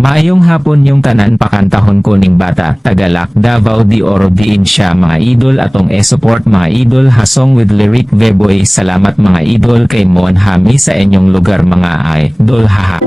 Maayong hapon yung tanan pakantahon ko ning bata, Tagalak, Davao de Oro diin siya mga idol atong e-support mga idol hasong with lyric veboy. Salamat mga idol kay Mon Hami sa inyong lugar mga idol haha.